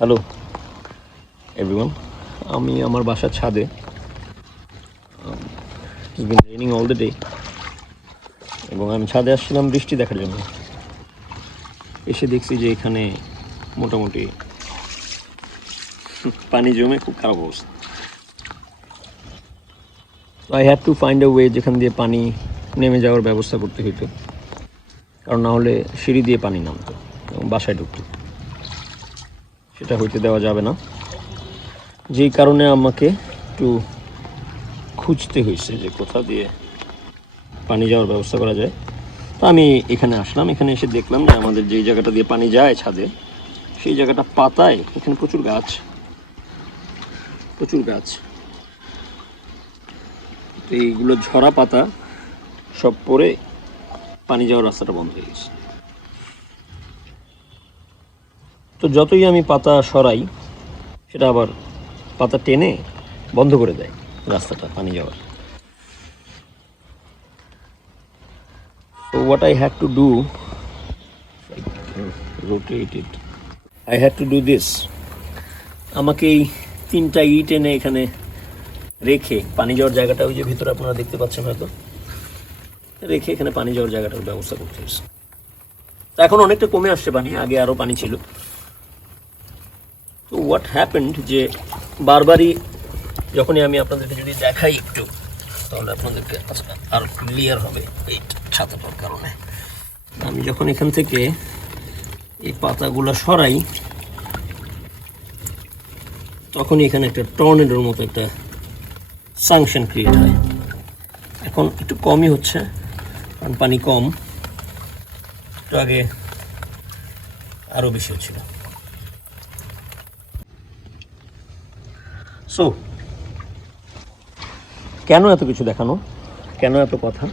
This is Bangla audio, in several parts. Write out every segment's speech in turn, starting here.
হ্যালো এভরিওয়ান, আমি আমার বাসার ছাদে it's been raining all the day এবং আমি ছাদে আসছিলাম বৃষ্টি দেখার জন্য। এসে দেখছি যে এখানে মোটামুটি পানি জমে খুব খারাপ অবস্থা। I had to find a way যেখান দিয়ে পানি নেমে যাওয়ার ব্যবস্থা করতে হইতো, কারণ না হলে সিঁড়ি দিয়ে পানি নামতো এবং বাসায় ঢুকতো। সেটা হইতে দেওয়া যাবে না, যেই কারণে আমাকে একটু খুঁজতে হয়েছে যে কোথা দিয়ে পানি যাওয়ার ব্যবস্থা করা যায়। তো আমি এখানে আসলাম, এখানে এসে দেখলাম যে আমাদের যেই জায়গাটা দিয়ে পানি যায় ছাদে, সেই জায়গাটা পাতায় এখানে প্রচুর গাছ। তো এইগুলো ঝরা পাতা সব পরে পানি যাওয়ার রাস্তাটা বন্ধ হয়ে গেছে। তো যতই আমি পাতা সরাই, সেটা আবার পাতা টেনে বন্ধ করে দেয় রাস্তাটা পানি যাওয়ার। So what I had to do, I can rotate it. I had to do this. আমাকে এই 3টা ইট এনে এখানে রেখে পানি যাওয়ার জায়গাটা, ওই যে ভিতরে আপনারা দেখতে পাচ্ছেন হয়তো, রেখে এখানে পানি যাওয়ার জায়গাটার ব্যবস্থা করতে হয়েছে। তো এখন অনেকটা কমে আসছে পানি, আগে আরও পানি ছিল। তো হোয়াট হ্যাপেন্ড, যে বারবারই যখনই আমি আপনাদেরকে যদি দেখাই একটু, তাহলে আপনাদেরকে আরও ক্লিয়ার হবে এই ছাতাটার কারণে। আমি যখন এখান থেকে এই পাতাগুলো সরাই, তখনই এখানে একটা টর্নেডোর মতো একটা সাংশন ক্রিয়েট হয়। এখন একটু কমই হচ্ছে, কারণ পানি কম। একটু আগে আরও বেশি হচ্ছিল। সো কেন এত কিছু দেখানো, কেন এত কথা?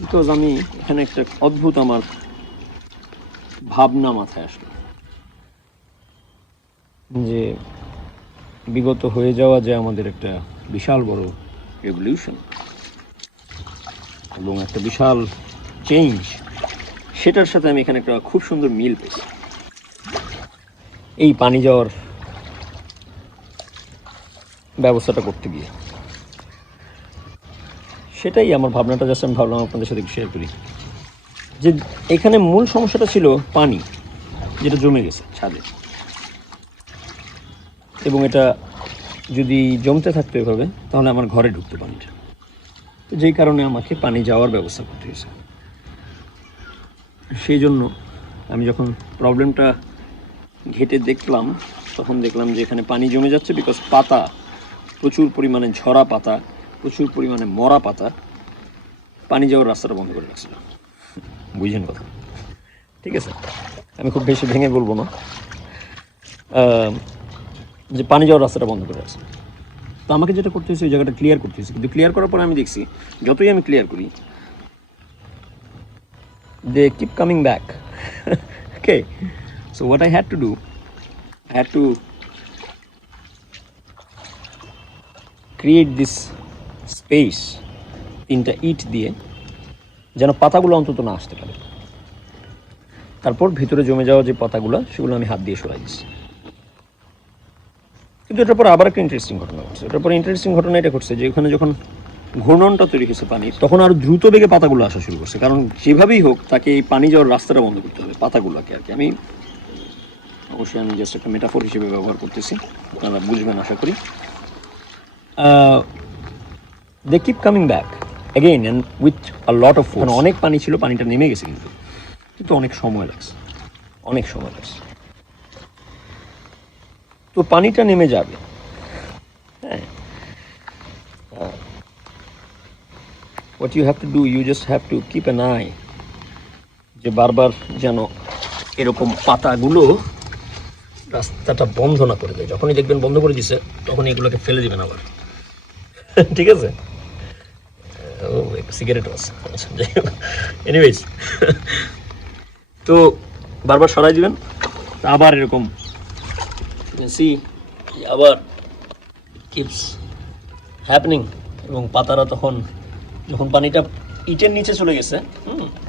বিকজ আমি এখানে একটা অদ্ভুত আমার ভাবনা মাথায় আসলো, যে বিগত হয়ে যাওয়া যে আমাদের একটা বিশাল বড় রেভলিউশন এবং একটা বিশাল চেঞ্জ, সেটার সাথে আমি এখানে একটা খুব সুন্দর মিল পেয়েছি। এই পানি যাওয়ার ব্যবস্থাটা করতে গিয়ে সেটাই আমার ভাবনাটা, জাস্ট আমি ভাবলাম আপনাদের সাথে শেয়ার করি। যে এখানে মূল সমস্যাটা ছিল পানি যেটা জমে গেছে ছাদে, এবং এটা যদি জমতে থাকতো এভাবে, তাহলে আমার ঘরে ঢুকতো পানিটা। তো যেই কারণে আমাকে পানি যাওয়ার ব্যবস্থা করতে হয়েছে। সেই জন্য আমি যখন প্রবলেমটা ঘেঁটে দেখলাম, তখন দেখলাম যে এখানে পানি জমে যাচ্ছে বিকজ পাতা, প্রচুর পরিমাণে ঝরা পাতা, প্রচুর পরিমাণে মরা পাতা পানি যাওয়ার রাস্তাটা বন্ধ করে রাখছিল। বুঝছেন কথা? ঠিক আছে, আমি খুব বেশি ভেঙে বলবো না, যে পানি যাওয়ার রাস্তাটা বন্ধ করে রাখছে। তো আমাকে যেটা করতে হয়েছে, ওই জায়গাটা ক্লিয়ার করতে হয়েছে। কিন্তু ক্লিয়ার করার পরে আমি দেখছি, যতই আমি ক্লিয়ার করি, they keep coming back. Okay, so what I had to do, I had to create this space 3টা ইট দিয়ে, যেন পাতাগুলো অন্তত না আসতে পারে। তারপর ভিতরে জমে যাওয়া যে পাতাগুলো, সেগুলো আমি হাত দিয়ে সরাই দিচ্ছি। কিন্তু এটার পর আবার একটা ইন্টারেস্টিং ঘটনা ঘটছে। এটার পর ইন্টারেস্টিং ঘটনা এটা ঘটছে যে ওখানে যখন ঘূর্ণনটা তৈরি হয়েছে পানির, তখন আরও দ্রুত বেগে পাতাগুলো আসা শুরু করছে। কারণ যেভাবেই হোক তাকে এই পানি যাওয়ার রাস্তাটা বন্ধ করতে হবে পাতাগুলোকে আর কি। আমি অবশ্যই আমি জাস্ট একটা মেটাফোর হিসেবে ব্যবহার করতেছি, আপনারা বুঝবেন আশা করি। They keep coming back again and with a lot of force. অনেক পানি ছিল, পানিটা নেমে গেছে, কিন্তু অনেক সময় লাগছে। তো পানিটা নেমে যাবে, হ্যাঁ। What you have to do, you just have to keep an eye, যে বারবার যেন এরকম পাতাগুলো রাস্তাটা বন্ধ না করে দেয়। যখনই দেখবেন বন্ধ করে দিছে, তখন এগুলোকে ফেলে দিবেন আবার। ঠিক আছে? ও সিগারেট আছে, এনিওয়েজ। তো বারবার সরাই দিবেন, আবার এরকম সি আবার কিপস হ্যাপেনিং। এবং পাতারা তখন, যখন পানিটা ইটের নিচে চলে গেছে,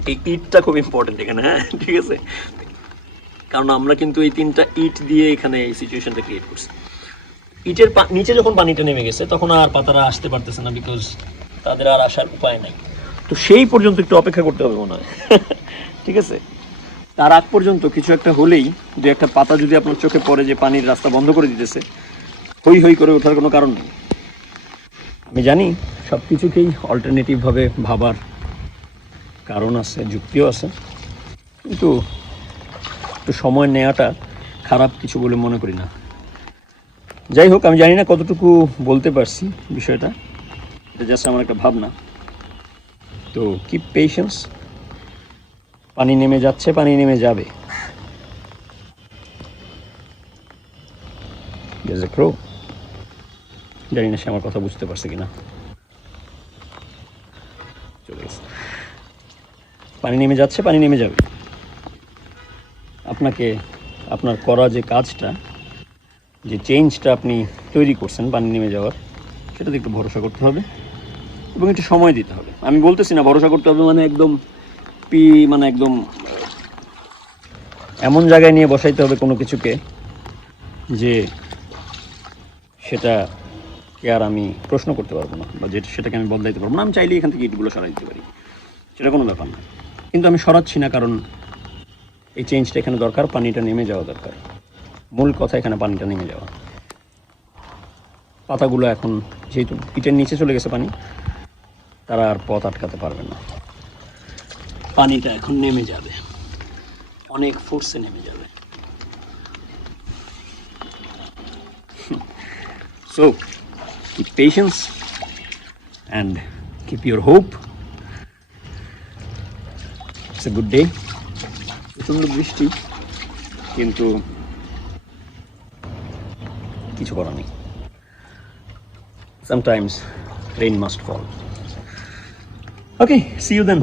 এই ইটটা খুব ইম্পর্টেন্ট এখানে, হ্যাঁ, ঠিক আছে, কারণ আমরা কিন্তু এই 3টা ইট দিয়ে এখানে এই সিচুয়েশনটা ক্রিয়েট করছি। ইটের নিচে যখন পানিটা নেমে গেছে তখন আর পাতারা আসতে পারতেছে না, বিকজ তাদের আর আসার উপায় নাই। তো সেই পর্যন্ত একটু অপেক্ষা করতে হবে মনে হয়। ঠিক আছে, তার আগ পর্যন্ত কিছু একটা হলেই, দু একটা পাতা যদি আপনার চোখে পড়ে যে পানির রাস্তা বন্ধ করে দিতেছে, হই হই করে ওঠার কোনো কারণ নেই। আমি জানি সব কিছুকেই অল্টারনেটিভভাবে ভাবার কারণ আছে, যুক্তিও আছে, কিন্তু একটু সময় নেওয়াটা খারাপ কিছু বলে মনে করি না। যাই হোক, আমি জানি না কতটুকু বলতে পারছি বিষয়টা, এটা জাস্ট আমার একটা ভাবনা। তো কিপ পেশেন্স, পানি নেমে যাচ্ছে, পানি নেমে যাবে। ক্রো, জানি না সে আমার কথা বুঝতে পারছে কিনা, চলে গেছে। পানি নেমে যাচ্ছে, পানি নেমে যাবে। আপনাকে আপনার করা যে কাজটা, যে চেঞ্জটা আপনি তৈরি করছেন পানি নেমে যাওয়ার, সেটাতে একটু ভরসা করতে হবে এবং একটু সময় দিতে হবে। আমি বলতেছি না ভরসা করতে হবে মানে একদম একদম এমন জায়গায় নিয়ে বসাইতে হবে কোনো কিছুকে যে সেটাকে আর আমি প্রশ্ন করতে পারবো না, বা সেটাকে আমি বদলাইতে পারবো না। আমি চাইলে এখান থেকে ইটগুলো সরাই দিতে পারি, সেটা কোনো ব্যাপার না। কিন্তু আমি সরাচ্ছি না, কারণ এই চেঞ্জটা এখানে দরকার, পানিটা নেমে যাওয়া দরকার। মূল কথা এখানে পানিটা নেমে যাওয়া। পাতাগুলো এখন যেহেতু ইটের নিচে চলে গেছে পানি, তারা আর পথ আটকাতে পারবে না। পানিটা এখন নেমে যাবে, অনেক ফোর্সে নেমে যাবে। So keep patience and keep your hope. It's a good day. প্রচণ্ড বৃষ্টি, কিন্তু কিছু করার নেই। Sometimes rain must fall. Okay, see you then.